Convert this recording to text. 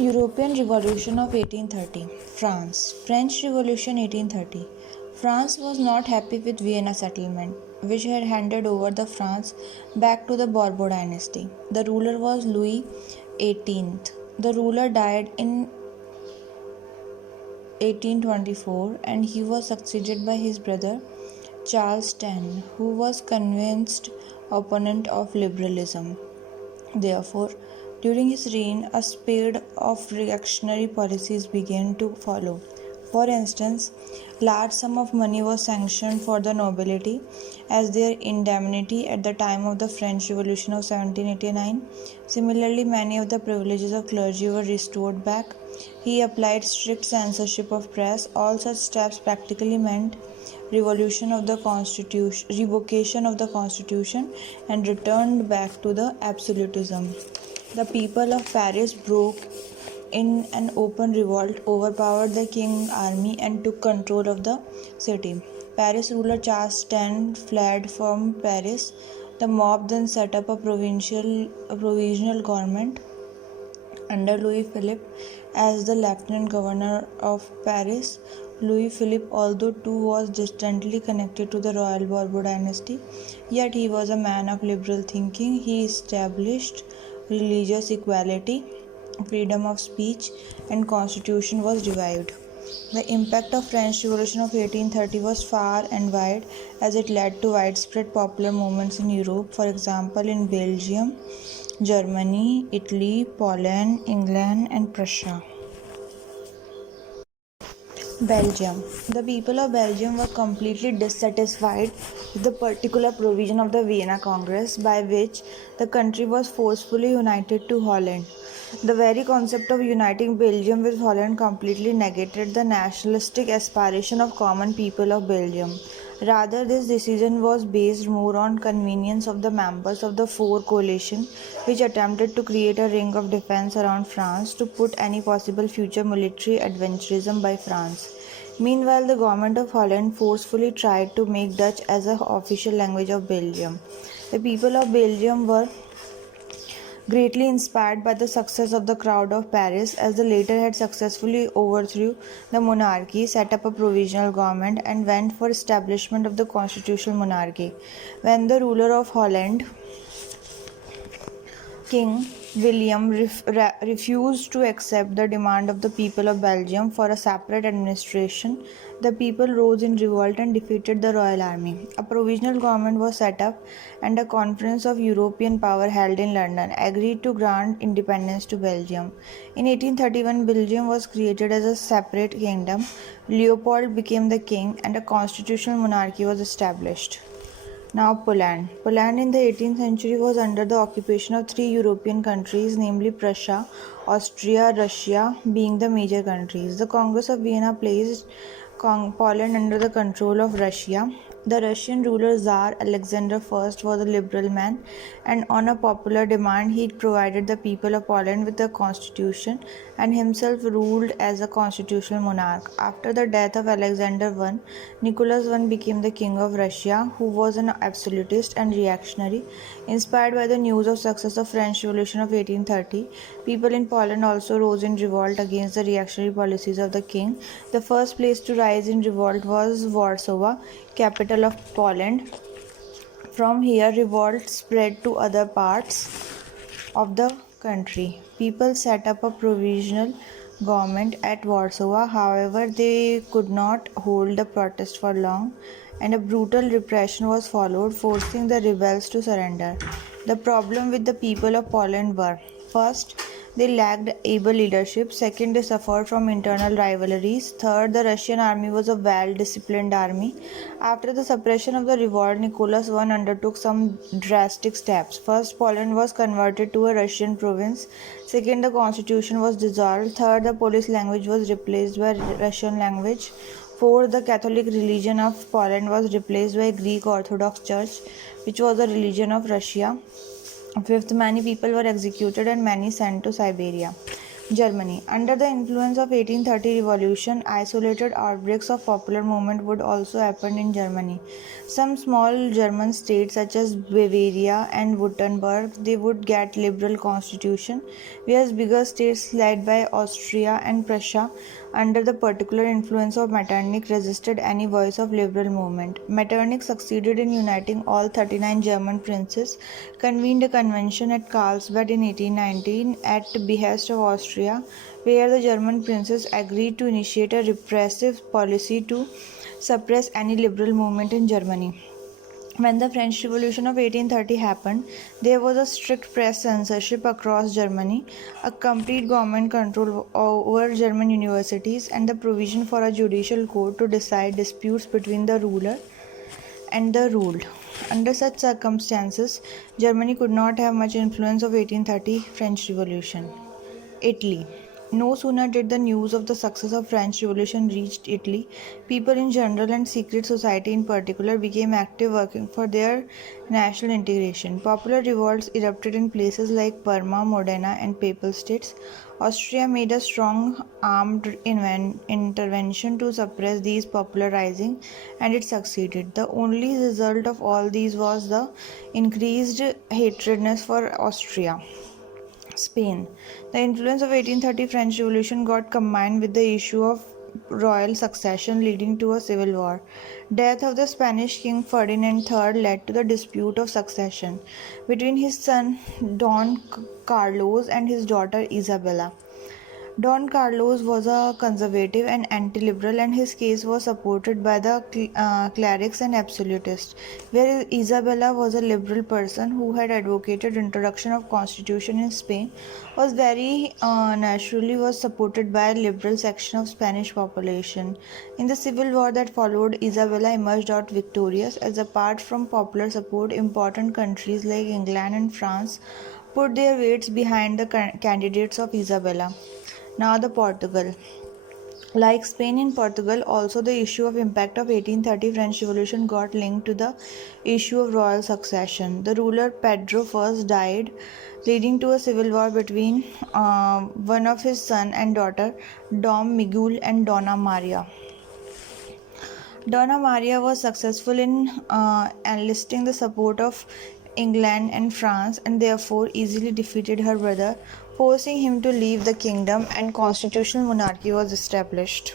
European Revolution of 1830. France. French Revolution 1830. France was not happy with Vienna settlement, which had handed over the France back to the Bourbon dynasty. The ruler was Louis XVIII. The ruler died in 1824 and he was succeeded by his brother Charles X, who was convinced opponent of liberalism. Therefore, during his reign, a spate of reactionary policies began to follow. For instance, large sum of money was sanctioned for the nobility as their indemnity at the time of the French Revolution of 1789. Similarly, many of the privileges of clergy were restored back. He applied strict censorship of press. All such steps practically meant revocation of the constitution and returned back to the absolutism. The people of Paris broke in an open revolt, overpowered the king's army and took control of the city. Paris ruler Charles X fled from Paris. The mob then set up a provisional government under Louis Philippe as the lieutenant governor of Paris. Louis Philippe, although too was distantly connected to the royal Bourbon dynasty, yet he was a man of liberal thinking. He established religious equality, freedom of speech, and constitution was revived. The impact of French Revolution of 1830 was far and wide as it led to widespread popular movements in Europe, for example in Belgium, Germany, Italy, Poland, England, and Prussia. Belgium. The people of Belgium were completely dissatisfied with the particular provision of the Vienna Congress by which the country was forcefully united to Holland. The very concept of uniting Belgium with Holland completely negated the nationalistic aspiration of common people of Belgium. Rather, this decision was based more on convenience of the members of the Four Coalition, which attempted to create a ring of defense around France to put any possible future military adventurism by France. Meanwhile, the government of Holland forcefully tried to make Dutch as an official language of Belgium. The people of Belgium were greatly inspired by the success of the crowd of Paris, as the latter had successfully overthrew the monarchy, set up a provisional government, and went for establishment of the constitutional monarchy. When the ruler of Holland, King William, refused to accept the demand of the people of Belgium for a separate administration, the people rose in revolt and defeated the royal army. A provisional government was set up, and a conference of European power held in London agreed to grant independence to Belgium. In 1831, Belgium was created as a separate kingdom. Leopold became the king, and a constitutional monarchy was established. Now Poland. Poland in the 18th century was under the occupation of three European countries, namely Prussia, Austria, Russia being the major countries. The Congress of Vienna placed Poland under the control of Russia. The Russian ruler Tsar Alexander I was a liberal man, and on a popular demand he provided the people of Poland with a constitution and himself ruled as a constitutional monarch. After the death of Alexander I, Nicholas I became the king of Russia, who was an absolutist and reactionary. Inspired by the news of success of French Revolution of 1830, people in Poland also rose in revolt against the reactionary policies of the king. The first place to rise in revolt was Warsaw, capital of Poland. From here, revolt spread to other parts of the country. People set up a provisional government at Warsaw. However, they could not hold the protest for long, and a brutal repression was followed, forcing the rebels to surrender. The problem with the people of Poland were: first, they lacked able leadership. Second, they suffered from internal rivalries. Third, the Russian army was a well-disciplined army. After the suppression of the revolt, Nicholas I undertook some drastic steps. First, Poland was converted to a Russian province. Second, the constitution was dissolved. Third, the Polish language was replaced by Russian language. Fourth, the Catholic religion of Poland was replaced by Greek Orthodox Church, which was the religion of Russia. Fifth, many people were executed and many sent to Siberia. Germany. Under the influence of 1830 revolution, isolated outbreaks of popular movement would also happen in Germany. Some small German states such as Bavaria and Württemberg, they would get liberal constitution, whereas bigger states led by Austria and Prussia under the particular influence of Metternich resisted any voice of liberal movement. Metternich succeeded in uniting all 39 German princes, convened a convention at Karlsbad in 1819 at behest of Austria, where the German princes agreed to initiate a repressive policy to suppress any liberal movement in Germany. When the French Revolution of 1830 happened, there was a strict press censorship across Germany, a complete government control over German universities, and the provision for a judicial court to decide disputes between the ruler and the ruled. Under such circumstances, Germany could not have much influence of 1830 French Revolution. Italy. No sooner did the news of the success of French Revolution reached Italy, people in general and secret society in particular became active working for their national integration. Popular revolts erupted in places like Parma, Modena, and Papal States. Austria made a strong armed intervention to suppress these popular risings, and it succeeded. The only result of all these was the increased hatredness for Austria. Spain. The influence of 1830 French Revolution got combined with the issue of royal succession leading to a civil war. Death of the Spanish king Ferdinand III led to the dispute of succession between his son Don Carlos and his daughter Isabella. Don Carlos was a conservative and anti-liberal, and his case was supported by the clerics and absolutists, whereas Isabella was a liberal person who had advocated introduction of constitution in Spain, was very naturally was supported by a liberal section of Spanish population. In the civil war that followed, Isabella emerged out victorious, as apart from popular support, important countries like England and France put their weights behind the candidates of Isabella. Now the Portugal. Like Spain and Portugal, also the issue of impact of 1830 French Revolution got linked to the issue of royal succession. The ruler Pedro I died, leading to a civil war between one of his son and daughter, Dom Miguel and Donna Maria. Donna Maria was successful in enlisting the support of England and France, and therefore easily defeated her brother, forcing him to leave the kingdom, and constitutional monarchy was established.